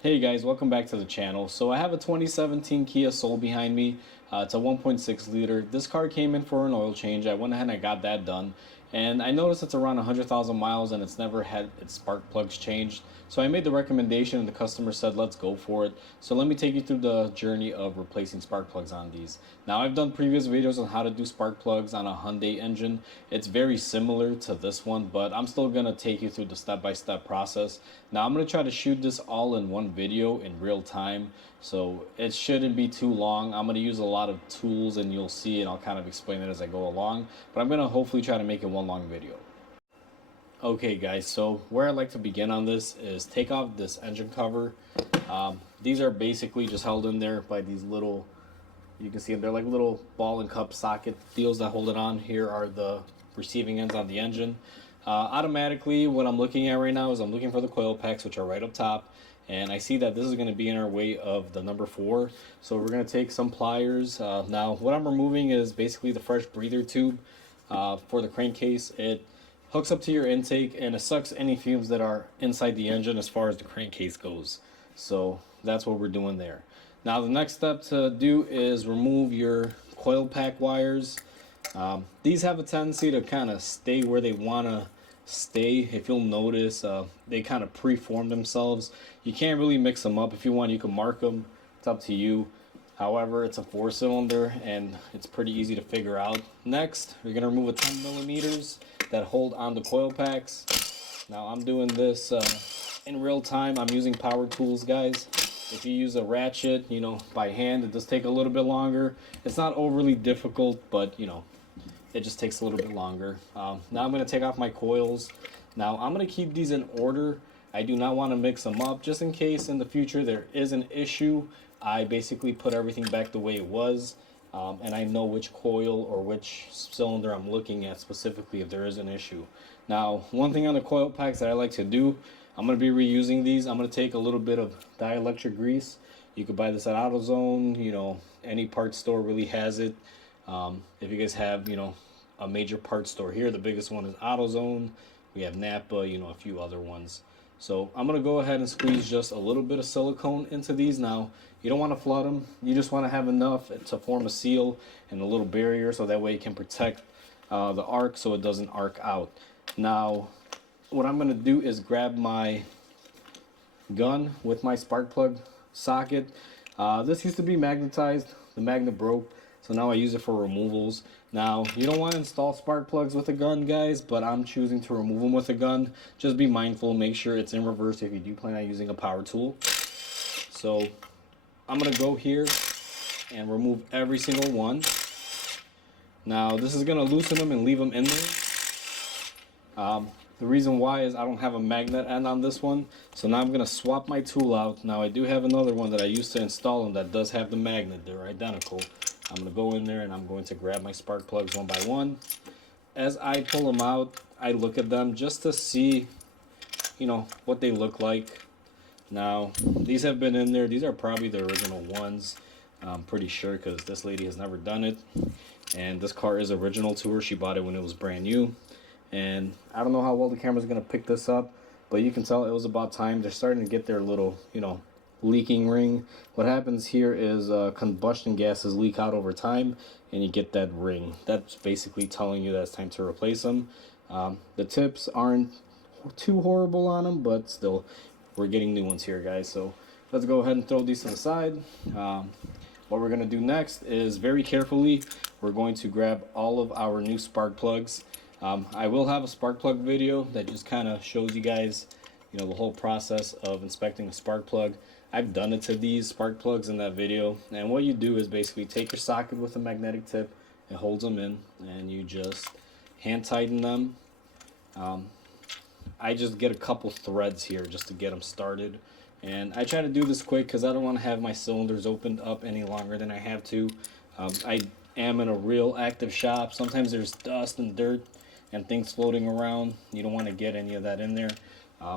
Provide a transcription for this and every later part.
Hey guys, welcome back to the channel. So I have a 2017 Kia Soul behind me. It's a 1.6 liter. This car came in for an oil change. I went ahead and I got that done. And I noticed it's around 100,000 miles and it's never had its spark plugs changed. So I made the recommendation and the customer said, let's go for it. So let me take you through the journey of replacing spark plugs on these. Now I've done previous videos on how to do spark plugs on a Hyundai engine. It's very similar to this one, but I'm still gonna take you through the step-by-step process. Now I'm gonna try to shoot this all in one video in real time, so it shouldn't be too long. I'm gonna use a lot of tools and you'll see, and I'll kind of explain it as I go along, but I'm gonna hopefully try to make it one long video. Okay guys, so where I'd like to begin on this is take off this engine cover. These are basically just held in there by these little, you can see them, they're like little ball and cup socket deals that hold it on. Here are the receiving ends on the engine. Automatically, what I'm looking at right now is I'm looking for the coil packs, which are right up top, and I see that this is going to be in our way of the number 4. So we're going to take some pliers. Now what I'm removing is basically the fresh breather tube for the crankcase. It hooks up to your intake and it sucks any fumes that are inside the engine as far as the crankcase goes. So that's what we're doing there. Now the next step to do is remove your coil pack wires. These have a tendency to kind of stay where they want to stay. If you'll notice, they kind of preform themselves. You can't really mix them up. If you want, you can mark them. It's up to you. However, it's a 4-cylinder and it's pretty easy to figure out. Next, you're going to remove a 10 millimeters that hold on the coil packs. Now I'm doing this in real time. I'm using power tools, guys. If you use a ratchet, by hand, it does take a little bit longer. It's not overly difficult, but it just takes a little bit longer. Now I'm going to take off my coils. Now I'm going to keep these in order. I do not want to mix them up just in case in the future there is an issue. I basically put everything back the way it was, and I know which coil or which cylinder I'm looking at specifically if there is an issue. Now, one thing on the coil packs that I like to do, I'm going to be reusing these. I'm going to take a little bit of dielectric grease. You could buy this at AutoZone. Any parts store really has it. If you guys have, a major parts store here, the biggest one is AutoZone. We have Napa, a few other ones. So I'm going to go ahead and squeeze just a little bit of silicone into these. Now, you don't want to flood them. You just want to have enough to form a seal and a little barrier so that way it can protect the arc so it doesn't arc out. Now, what I'm going to do is grab my gun with my spark plug socket. This used to be magnetized. The magnet broke, so now I use it for removals. Now, you don't want to install spark plugs with a gun, guys, but I'm choosing to remove them with a gun. Just be mindful, make sure it's in reverse if you do plan on using a power tool. So I'm going to go here and remove every single one. Now, this is going to loosen them and leave them in there. The reason why is I don't have a magnet end on this one, so now I'm going to swap my tool out. Now I do have another one that I used to install them that does have the magnet. They're identical. I'm going to go in there and I'm going to grab my spark plugs one by one. As I pull them out, I look at them just to see, what they look like. Now, these have been in there. These are probably the original ones. I'm pretty sure because this lady has never done it. And this car is original to her. She bought it when it was brand new. And I don't know how well the camera's going to pick this up, but you can tell it was about time. They're starting to get their little, leaking ring. What happens here is combustion gases leak out over time, and you get that ring. That's basically telling you that it's time to replace them. The tips aren't too horrible on them, but still, we're getting new ones here, guys. So let's go ahead and throw these to the side. What we're going to do next is very carefully, we're going to grab all of our new spark plugs. I will have a spark plug video that just kind of shows you guys, the whole process of inspecting a spark plug. I've done it to these spark plugs in that video. And what you do is basically take your socket with a magnetic tip. It holds them in and you just hand tighten them. I just get a couple threads here just to get them started. And I try to do this quick because I don't want to have my cylinders opened up any longer than I have to. I am in a real active shop. Sometimes there's dust and dirt and things floating around. You don't want to get any of that in there.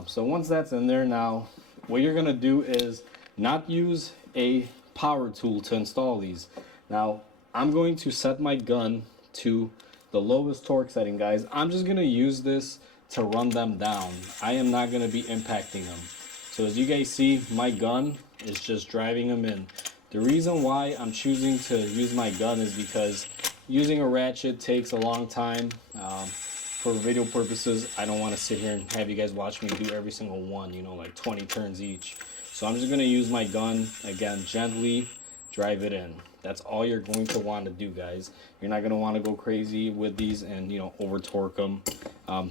So once that's in there, now what you're going to do is not use a power tool to install these. Now I'm going to set my gun to the lowest torque setting, guys. I'm just going to use this to run them down. I am not going to be impacting them. So as you guys see, my gun is just driving them in. The reason why I'm choosing to use my gun is because using a ratchet takes a long time. For video purposes, I don't want to sit here and have you guys watch me do every single one, you know, like 20 turns each. So I'm just going to use my gun, again, gently drive it in. That's all you're going to want to do, guys. You're not going to want to go crazy with these and, you know, over torque them.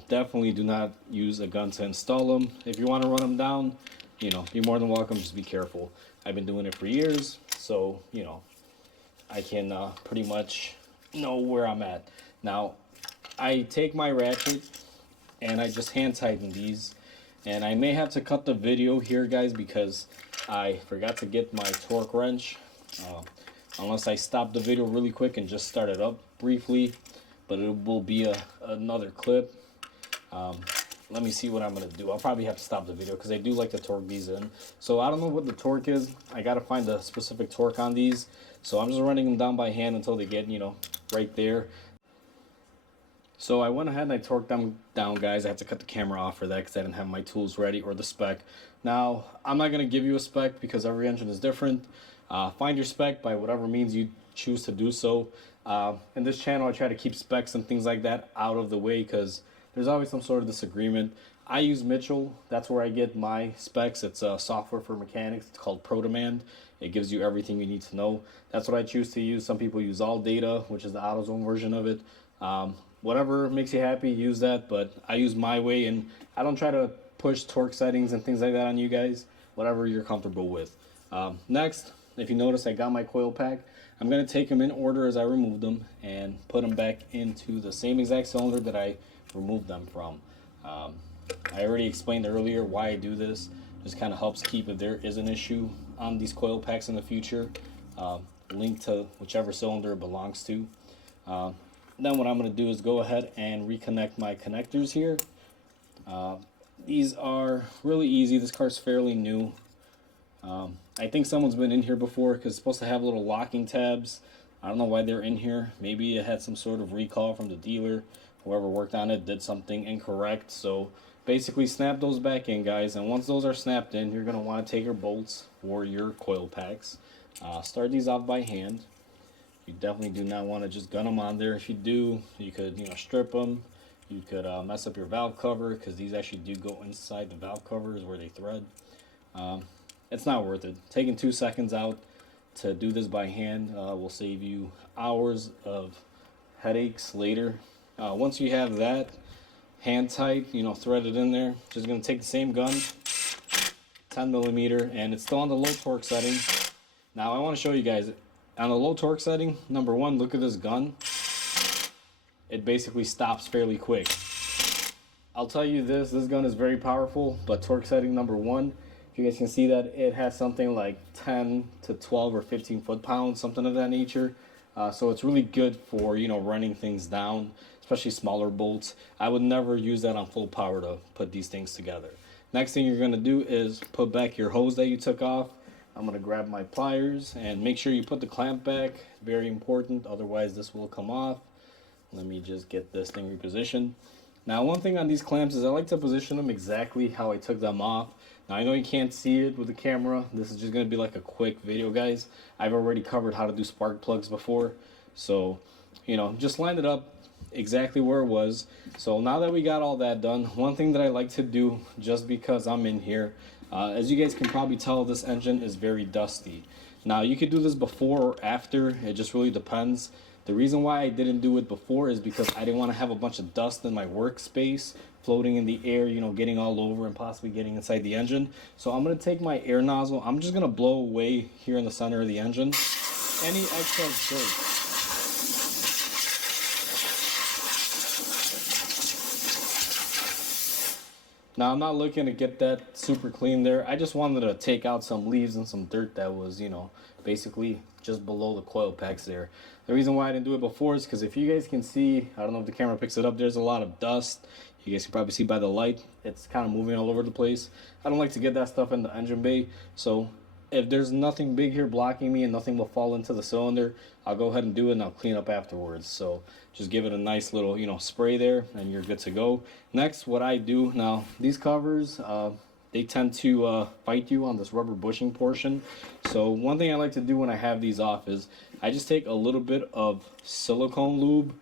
Definitely do not use a gun to install them. If you want to run them down, you know, you're more than welcome. Just be careful. I've been doing it for years, so, you know, I can pretty much know where I'm at. Now, I take my ratchet and I just hand tighten these. And I may have to cut the video here, guys, because I forgot to get my torque wrench. Unless I stop the video really quick and just start it up briefly, but it will be another clip. Let me see what I'm gonna do. I'll probably have to stop the video because I do like to torque these in. So I don't know what the torque is. I gotta find the specific torque on these. So I'm just running them down by hand until they get, you know, right there. So I went ahead and I torqued them down, guys. I had to cut the camera off for that because I didn't have my tools ready or the spec. Now, I'm not gonna give you a spec because every engine is different. Find your spec by whatever means you choose to do so. In this channel, I try to keep specs and things like that out of the way because there's always some sort of disagreement. I use Mitchell. That's where I get my specs. It's software for mechanics. It's called ProDemand. It gives you everything you need to know. That's what I choose to use. Some people use All Data, which is the AutoZone version of it. Whatever makes you happy, use that. But I use my way, and I don't try to push torque settings and things like that on you guys. Whatever you're comfortable with. Next, if you notice, I got my coil pack. I'm going to take them in order as I remove them and put them back into the same exact cylinder that I removed them from. I already explained earlier why I do this. Just kind of helps keep, if there is an issue on these coil packs in the future, linked to whichever cylinder it belongs to. Then what I'm going to do is go ahead and reconnect my connectors here. These are really easy. This car's fairly new. I think someone's been in here before because it's supposed to have little locking tabs. I don't know why they're in here. Maybe it had some sort of recall from the dealer. Whoever worked on it did something incorrect. So basically snap those back in, guys. And once those are snapped in, you're going to want to take your bolts for your coil packs. Start these off by hand. You definitely do not want to just gun them on there. If you do, you could, you know, strip them. You could mess up your valve cover because these actually do go inside the valve covers where they thread. It's not worth it. Taking 2 seconds out to do this by hand will save you hours of headaches later. Once you have that hand tight, you know, threaded in there, just gonna take the same gun, 10 millimeter, and it's still on the low torque setting. Now I want to show you guys on the low torque setting. Number one, look at this gun. It basically stops fairly quick. I'll tell you this gun is very powerful, but torque setting number one, if you guys can see that, it has something like 10 to 12 or 15 foot-pounds, something of that nature. So it's really good for, you know, running things down, especially smaller bolts. I would never use that on full power to put these things together. Next thing you're going to do is put back your hose that you took off. I'm going to grab my pliers and make sure you put the clamp back. Very important, otherwise this will come off. Let me just get this thing repositioned. Now, one thing on these clamps is I like to position them exactly how I took them off. Now, I know you can't see it with the camera. This is just going to be like a quick video, guys. I've already covered how to do spark plugs before. So, you know, just line it up exactly where it was. So now that we got all that done, one thing that I like to do, just because I'm in here, as you guys can probably tell, this engine is very dusty. Now, you could do this before or after. It just really depends. The reason why I didn't do it before is because I didn't want to have a bunch of dust in my workspace floating in the air, you know, getting all over and possibly getting inside the engine. So I'm going to take my air nozzle. I'm just going to blow away here in the center of the engine any excess dirt. Now, I'm not looking to get that super clean there. I just wanted to take out some leaves and some dirt that was, you know, basically just below the coil packs there. The reason why I didn't do it before is because if you guys can see, I don't know if the camera picks it up, there's a lot of dust. You guys can probably see by the light, it's kind of moving all over the place. I don't like to get that stuff in the engine bay. So if there's nothing big here blocking me and nothing will fall into the cylinder, I'll go ahead and do it and I'll clean up afterwards. So just give it a nice little, you know, spray there and you're good to go. Next, what I do now, these covers, they tend to fight you on this rubber bushing portion. So one thing I like to do when I have these off is I just take a little bit of silicone lube.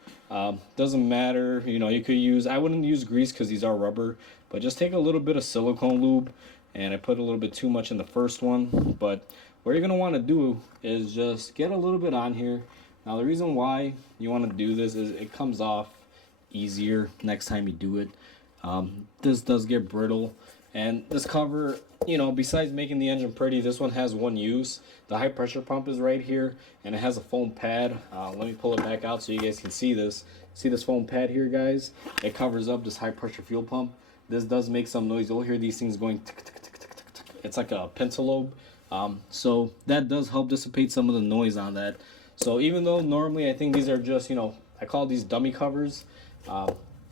Doesn't matter, you know, you could use, I wouldn't use grease because these are rubber, but just take a little bit of silicone lube, and I put a little bit too much in the first one. But what you're going to want to do is just get a little bit on here. Now the reason why you want to do this is it comes off easier next time you do it. This does get brittle, and this cover, you know, besides making the engine pretty, this one has one use. The high pressure pump is right here, and it has a foam pad. Let me pull it back out so you guys can see this. See this foam pad here, guys? It covers up this high pressure fuel pump. This does make some noise. You'll hear these things going tick, tick, tick, tick, tick, tick. It's like a pentalobe. So that does help dissipate some of the noise on that. So even though normally I think these are just, you know, I call these dummy covers,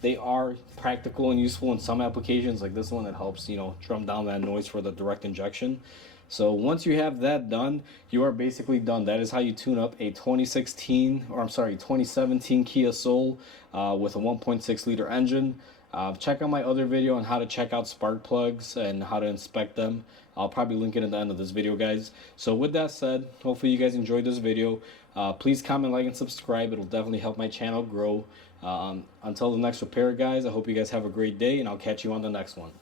they are practical and useful in some applications, like this one that helps, you know, drum down that noise for the direct injection. So once you have that done, you are basically done. That is how you tune up a 2017 Kia Soul with a 1.6 liter engine. Check out my other video on how to check out spark plugs and how to inspect them. I'll probably link it at the end of this video, guys. So with that said, hopefully you guys enjoyed this video. Please comment, like, and subscribe. It'll definitely help my channel grow. Until the next repair, guys, I hope you guys have a great day, and I'll catch you on the next one.